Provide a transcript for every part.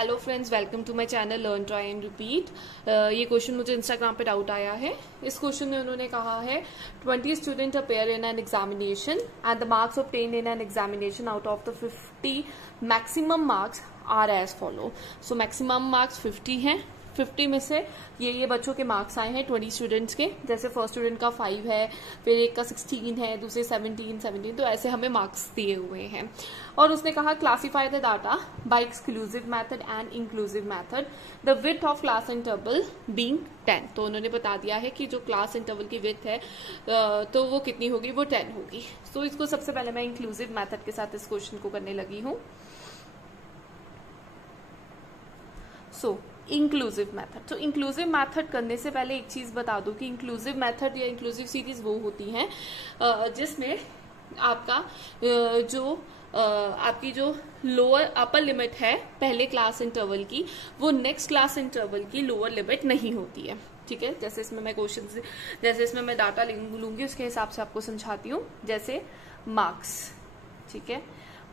Hello friends, welcome to my channel learn try and repeat. ये question मुझे Instagram पे doubt आया है। इस क्वेश्चन में उन्होंने कहा है 20 student appear in an examination and the marks obtained in an examination out of the 50 maximum marks are as follow. So maximum marks 50 हैं। 50 में से ये बच्चों के मार्क्स आए हैं 20 स्टूडेंट्स के। जैसे फर्स्ट स्टूडेंट का 5 है, फिर एक का 16 है, दूसरे 17, तो ऐसे हमें मार्क्स दिए हुए हैं। और उसने कहा classify the data by exclusive method and inclusive method, the width of class interval being 10। तो उन्होंने बता दिया है कि जो क्लास इंटरवल की विड्थ है तो वो कितनी होगी, वो 10 होगी। तो इसको सबसे पहले मैं इंक्लूसिव मेथड के साथ इस क्वेश्चन को करने लगी हूँ। Inclusive method. तो इंक्लूसिव मेथड करने से पहले एक चीज बता दूं कि इंक्लूसिव मेथड या इंक्लूसिव सीरीज वो होती हैं जिसमें आपका आपकी जो लोअर अपर लिमिट है पहले क्लास इंटरवल की, वो नेक्स्ट क्लास इंटरवल की लोअर लिमिट नहीं होती है। ठीक है, जैसे इसमें मैं डाटा लूंगी उसके हिसाब से आपको समझाती हूँ। जैसे मार्क्स, ठीक है,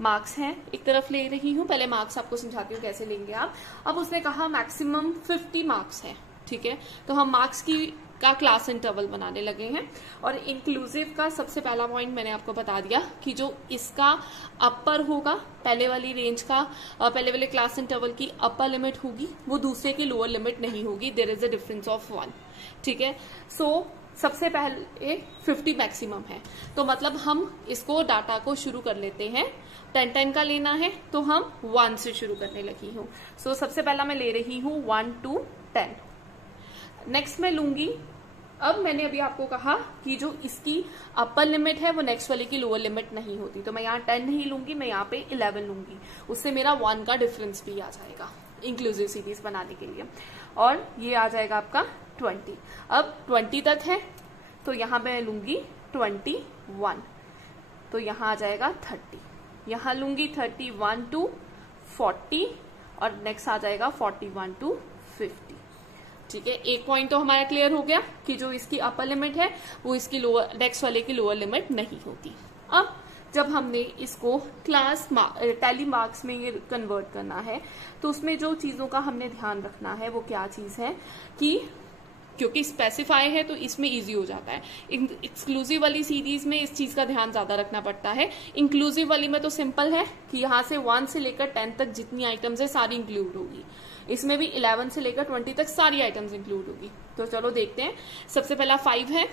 मार्क्स हैं, एक तरफ ले रही हूं, पहले मार्क्स आपको समझाती हूँ कैसे लेंगे आप। अब उसने कहा मैक्सिमम 50 मार्क्स हैं, ठीक है, तो हम मार्क्स का क्लास इंटरवल बनाने लगे हैं। और इंक्लूसिव का सबसे पहला पॉइंट मैंने आपको बता दिया कि जो इसका अपर होगा, पहले वाली रेंज का पहले वाले क्लास इंटरवल की अपर लिमिट होगी, वो दूसरे की लोअर लिमिट नहीं होगी। There is a difference of 1। ठीक है, सो सबसे पहले 50 मैक्सिमम है, तो मतलब हम इसको डाटा को शुरू कर लेते हैं। 10 का लेना है तो हम 1 से शुरू करने लगी हूँ। सो सबसे पहला मैं ले रही हूँ 1 to 10। नेक्स्ट मैं लूंगी, अब मैंने अभी आपको कहा कि जो इसकी अपर लिमिट है वो नेक्स्ट वाले की लोअर लिमिट नहीं होती, तो मैं यहाँ 10 नहीं लूंगी, मैं यहाँ पे 11 लूंगी। उससे मेरा 1 का डिफरेंस भी आ जाएगा इंक्लूसिव सीरीज बनाने के लिए। और ये आ जाएगा आपका 20। अब 20 तक है तो यहाँ मैं लूंगी 21, तो यहाँ आ जाएगा 30। यहाँ लूंगी 31 to 40 और नेक्स्ट आ जाएगा 41 to 50। ठीक है, एक पॉइंट तो हमारा क्लियर हो गया कि जो इसकी अपर लिमिट है वो इसकी लोअर नेक्स्ट वाले की लोअर लिमिट नहीं होती। अब जब हमने इसको टैली मार्क्स में ये कन्वर्ट करना है तो उसमें जो चीजों का हमने ध्यान रखना है वो क्या चीज है कि क्योंकि स्पेसिफाई है तो इसमें इजी हो जाता है। एक्सक्लूसिव वाली सीरीज में इस चीज का ध्यान ज्यादा रखना पड़ता है। इंक्लूसिव वाली में तो सिंपल है कि यहाँ से 1 से लेकर 10 तक जितनी आइटम्स है सारी इंक्लूड होगी। इसमें भी 11 से लेकर 20 तक सारी आइटम्स इंक्लूड होगी। तो चलो देखते हैं। सबसे पहला 5 है।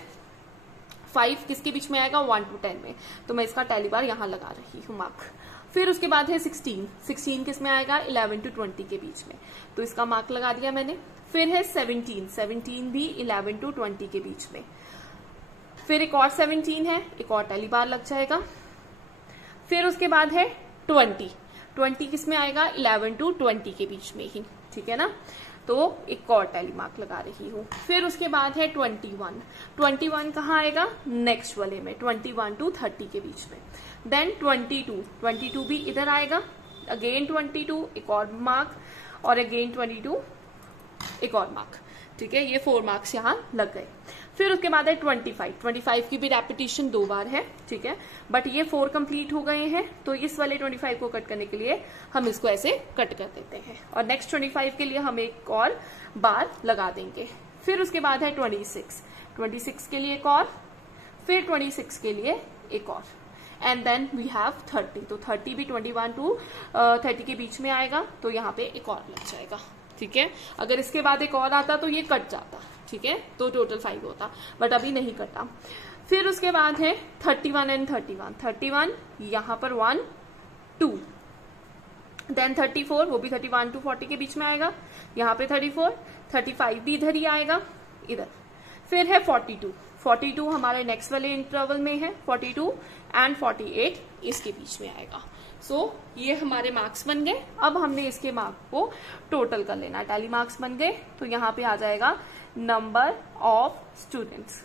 5 किसके बीच में आएगा, 1 to 10 में, तो मैं इसका टैली बार यहाँ लगा रही हूँ मार्क। फिर उसके बाद है 16 किस में आएगा, 11 to 20 के बीच में, तो इसका मार्क लगा दिया मैंने। फिर है 17 भी 11 to 20 के बीच में। फिर एक और 17 है, एक और टैली बार लग जाएगा। फिर उसके बाद है 20 किस में आएगा, 11 to 20 के बीच में ही, ठीक है ना, तो एक और टैली मार्क लगा रही हूँ। फिर उसके बाद है 21 कहाँ आएगा, नेक्स्ट वाले में, 21 to 30 के बीच में। देन 22 भी इधर आएगा, अगेन 22 एक और मार्क, और अगेन 22 एक और मार्क। ठीक है, ये 4 मार्क्स यहाँ लग गए। फिर उसके बाद है 25 की भी रेपिटेशन 2 बार है, ठीक है, बट ये 4 कंप्लीट हो गए हैं, तो इस वाले 25 को कट करने के लिए हम इसको ऐसे कट कर देते हैं और नेक्स्ट 25 के लिए हम एक और बार लगा देंगे। फिर उसके बाद है 26 के लिए एक और, फिर 26 के लिए एक और, एंड देन वी हैव 30। तो 30 भी 21 to 30 के बीच में आएगा, तो यहाँ पे एक और लग जाएगा। ठीक है, अगर इसके बाद एक और आता तो ये कट जाता, ठीक है, तो टोटल 5 होता, बट अभी नहीं कटा। फिर उसके बाद है 31 एंड 31 यहाँ पर 1 2, देन 34 वो भी 31 to 40 के बीच में आएगा, यहाँ पे 35 भी इधर ही आएगा, इधर। फिर है 42 हमारे नेक्स्ट वाले इंटरवल में है, 42 एंड 48 इसके बीच में आएगा। सो ये हमारे मार्क्स बन गए। अब हमने इसके मार्क को टोटल कर लेना, टैली मार्क्स बन गए, तो यहाँ पे आ जाएगा नंबर ऑफ स्टूडेंट्स।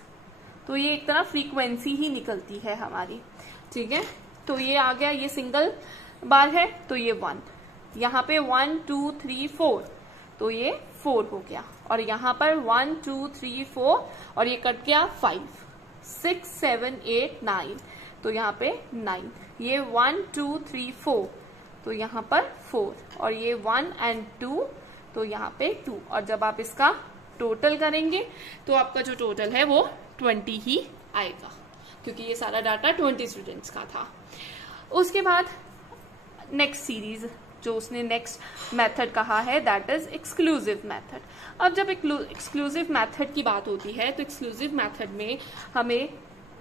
तो ये एक तरह फ्रीक्वेंसी ही निकलती है हमारी, ठीक है, तो ये आ गया, ये सिंगल बार है तो ये 1, यहाँ पे 1 2 3 4, तो ये 4 हो गया, और यहाँ पर 1 2 3 4 और ये कट गया 5 6 7 8 9, तो यहाँ पे 9, ये 1 2 3 4 तो यहाँ पर 4 और ये 1 and 2 तो यहाँ पे 2 और जब आप इसका टोटल करेंगे तो आपका जो टोटल है वो 20 ही आएगा क्योंकि ये सारा डाटा 20 स्टूडेंट्स का था। उसके बाद नेक्स्ट सीरीज जो उसने नेक्स्ट मेथड कहा है दैट इज एक्सक्लूसिव मेथड। अब जब एक्सक्लूसिव मेथड की बात होती है तो एक्सक्लूसिव मेथड में हमें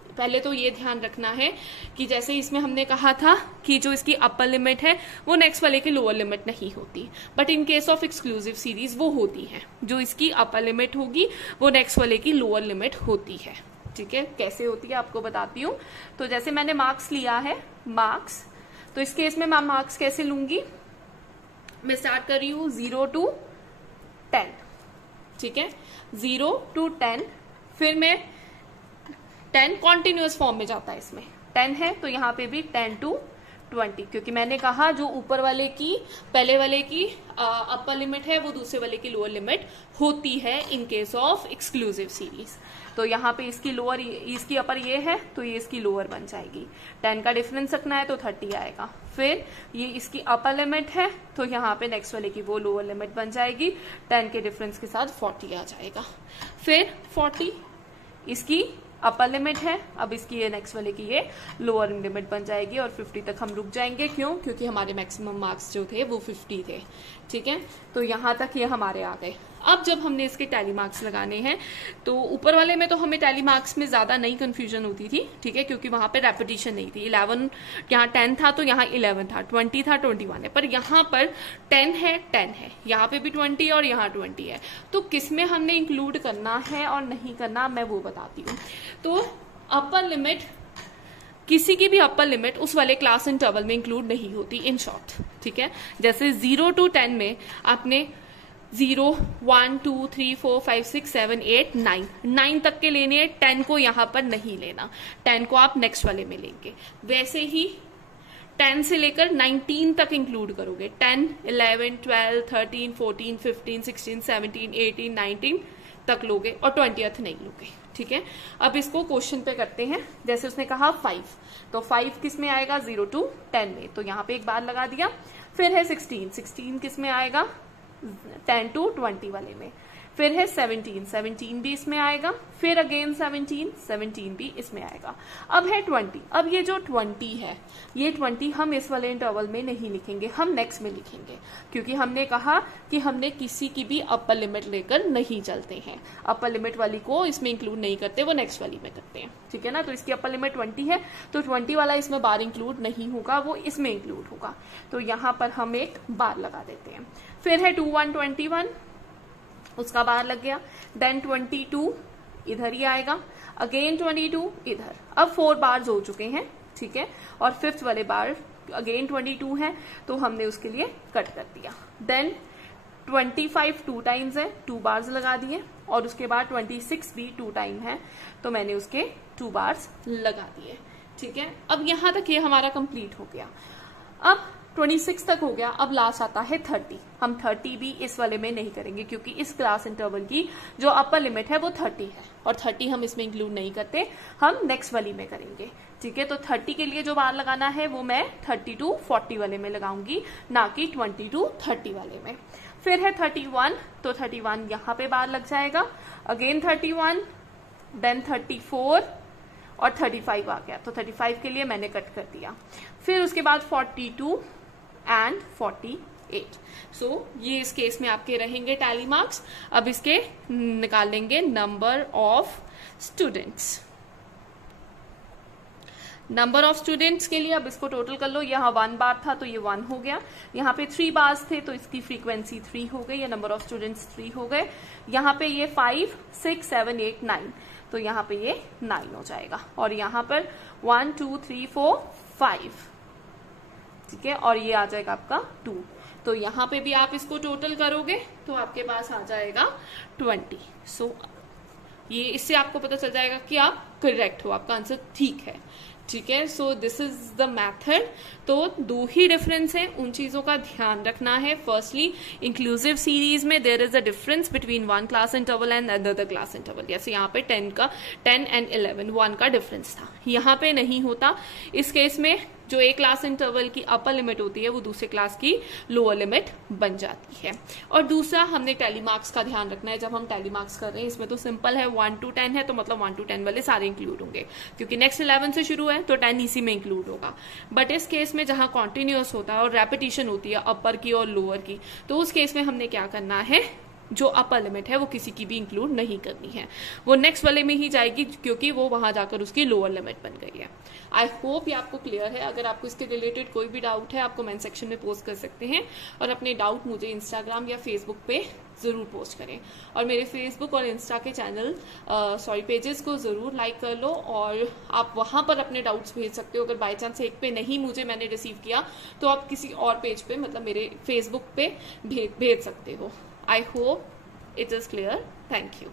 पहले तो ये ध्यान रखना है कि जैसे इसमें हमने कहा था कि जो इसकी अपर लिमिट है वो नेक्स्ट वाले की लोअर लिमिट नहीं होती, but in case of exclusive series वो होती है। जो इसकी अपर लिमिट होगी वो नेक्स्ट वाले की लोअर लिमिट होती है। ठीक है, कैसे होती है आपको बताती हूँ। तो जैसे मैंने मार्क्स लिया है, मार्क्स, तो इस केस में मैं मार्क्स कैसे लूंगी, मैं स्टार्ट कर रही हूँ 0 to 10। ठीक है, 0 to 10, फिर मैं 10 कॉन्टिन्यूअस फॉर्म में जाता है, इसमें 10 है तो यहाँ पे भी 10 to 20 क्योंकि मैंने कहा जो ऊपर वाले की पहले वाले की अपर लिमिट है वो दूसरे वाले की लोअर लिमिट होती है in case of exclusive series. तो यहाँ पे इसकी लोअर, इसकी अपर ये है तो ये इसकी लोअर बन जाएगी। 10 का डिफरेंस रखना है तो 30 आएगा। फिर ये इसकी अपर लिमिट है तो यहाँ पे नेक्स्ट वाले की वो लोअर लिमिट बन जाएगी, 10 के डिफरेंस के साथ 40 आ जाएगा। फिर 40 इसकी अपर लिमिट है, अब इसकी ये नेक्स्ट वाले की ये लोअर लिमिट बन जाएगी और 50 तक हम रुक जाएंगे। क्यों? क्योंकि हमारे मैक्सिमम मार्क्स जो थे वो 50 थे। ठीक है, तो यहां तक ये हमारे आ गए। अब जब हमने इसके टैली मार्क्स लगाने हैं तो ऊपर वाले में तो हमें टैली मार्क्स में ज्यादा नहीं कंफ्यूजन होती थी। ठीक है, क्योंकि वहां पे रेपिटेशन नहीं थी। 11 यहाँ 10 था तो यहाँ 11 था, 20 था 21 है, पर यहाँ पर 10 है 10 है, यहाँ पे भी 20 और यहाँ 20 है। तो किसमें हमने इंक्लूड करना है और नहीं करना मैं वो बताती हूँ। तो अपर लिमिट, किसी की भी अपर लिमिट उस वाले क्लास इंटरवल में इंक्लूड नहीं होती इन शॉर्ट। ठीक है, जैसे 0 to 10 में आपने 0, 1, 2, 3, 4, 5, 6, 7, 8, 9 तक के लेने हैं, 10 को यहां पर नहीं लेना, 10 को आप नेक्स्ट वाले में लेंगे। वैसे ही 10 से लेकर 19 तक इंक्लूड करोगे, 10, 11, 12, 13, 14, 15, 16, 17, 18, 19 तक लोगे और 20th नहीं लोगे। ठीक है, अब इसको क्वेश्चन पे करते हैं। जैसे उसने कहा 5, तो 5 किस में आएगा, 0 to 10 में, तो यहाँ पे एक बार लगा दिया। फिर है 16 किस में आएगा, 10 to 20 वाले में। फिर है 17 भी इसमें आएगा। फिर अगेन 17 भी इसमें आएगा। अब है 20, अब ये जो 20 है ये 20 हम इस वाले इंटरवल में नहीं लिखेंगे, हम नेक्स्ट में लिखेंगे, क्योंकि हमने कहा कि हमने किसी की भी अपर लिमिट लेकर नहीं चलते हैं। अपर लिमिट वाली को इसमें इंक्लूड नहीं करते, वो नेक्स्ट वाली में करते हैं। ठीक है ना, तो इसकी अपर लिमिट 20 है तो 20 वाला इसमें बार इंक्लूड नहीं होगा, वो इसमें इंक्लूड होगा। तो यहाँ पर हम एक बार लगा देते हैं। फिर है 21 उसका बार लग गया। देन 22 इधर ही आएगा, अगेन 22 इधर। अब 4 बार्स हो चुके हैं। ठीक है, और 5th वाले बार अगेन 22 है तो हमने उसके लिए कट कर दिया। देन 25 2 टाइम्स है, 2 बार्स लगा दिए, और उसके बाद 26 भी 2 टाइम है तो मैंने उसके 2 बार्स लगा दिए। ठीक है, अब यहां तक ये हमारा कंप्लीट हो गया। अब 26 तक हो गया। अब लास्ट आता है 30। हम 30 भी इस वाले में नहीं करेंगे क्योंकि इस क्लास इंटरवल की जो अपर लिमिट है वो 30 है और 30 हम इसमें इंक्लूड नहीं करते, हम नेक्स्ट वाली में करेंगे। ठीक है, तो 30 के लिए जो बार लगाना है वो मैं 30 to 40 वाले में लगाऊंगी, ना कि 20 to 30 वाले में। फिर है 31, तो 31 यहाँ पे बार लग जाएगा। अगेन 31, देन 34 और 35 आ गया, तो 35 के लिए मैंने कट कर दिया। फिर उसके बाद 42 एंड 48। सो ये इस केस में आपके रहेंगे टैली मार्क्स। अब इसके निकाल लेंगे number of students. Number of students के लिए अब इसको टोटल कर लो। यहाँ 1 बार था तो ये 1 हो गया। यहाँ पे 3 बार्स थे तो इसकी फ्रीक्वेंसी 3 हो गई, या नंबर ऑफ स्टूडेंट्स 3 हो गए। यहाँ पे ये 5, 6, 7, 8, 9, तो यहाँ पे ये 9 हो जाएगा। और यहाँ पर 1, 2, 3, 4, 5। ठीक है, और ये आ जाएगा आपका 2। तो यहाँ पे भी आप इसको टोटल करोगे तो आपके पास आ जाएगा 20। सो ये इससे आपको पता चल जाएगा कि आप करेक्ट हो, आपका आंसर ठीक है। ठीक है, so this is the method. तो 2 ही डिफरेंस है, उन चीजों का ध्यान रखना है। फर्स्टली इंक्लूसिव सीरीज में there is a difference between 1 class interval and another class interval. जैसे यहाँ पे 10 एंड 11 1 का डिफरेंस था, यहाँ पे नहीं होता। इस केस में जो एक क्लास इंटरवल की अपर लिमिट होती है वो दूसरे क्लास की लोअर लिमिट बन जाती है। और दूसरा हमने टैली मार्क्स का ध्यान रखना है जब हम टैली मार्क्स कर रहे हैं। इसमें तो सिंपल है, 1 to 10 है तो मतलब 1 to 10 वाले सारे इंक्लूड होंगे, क्योंकि नेक्स्ट 11 से शुरू है तो 10 इसी में इंक्लूड होगा। बट इस केस में जहां कॉन्टिन्यूअस होता है और रेपिटेशन होती है अपर की और लोअर की, तो उस केस में हमने क्या करना है, जो अपर लिमिट है वो किसी की भी इंक्लूड नहीं करनी है, वो नेक्स्ट वाले में ही जाएगी, क्योंकि वो वहां जाकर उसकी लोअर लिमिट बन गई है। आई होप ये आपको क्लियर है। अगर आपको इसके रिलेटेड कोई भी डाउट है आप कमेंट सेक्शन में पोस्ट कर सकते हैं, और अपने डाउट मुझे इंस्टाग्राम या फेसबुक पे जरूर पोस्ट करें। और मेरे फेसबुक और इंस्टा के पेजेस को जरूर लाइक कर लो, और आप वहां पर अपने डाउट्स भेज सकते हो। अगर बाय चांस एक पे नहीं मैंने रिसीव किया तो आप किसी और पेज पे, मतलब मेरे फेसबुक पे भेज सकते हो। I hope it is clear. Thank you.